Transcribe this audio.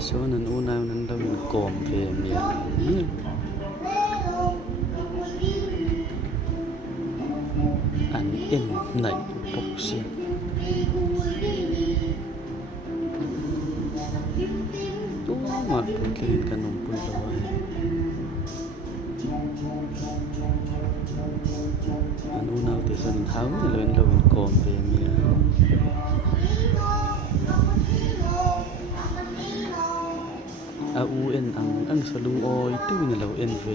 số nên u nào nên đâu mình còm về miền ảnh in nảy bốc xia tú mặt bụi lên cả nồng bụi đỏ anh u nào thì phần tháo lên đâu mình còm về miền a u en ang sa lung oi tu na lo en ve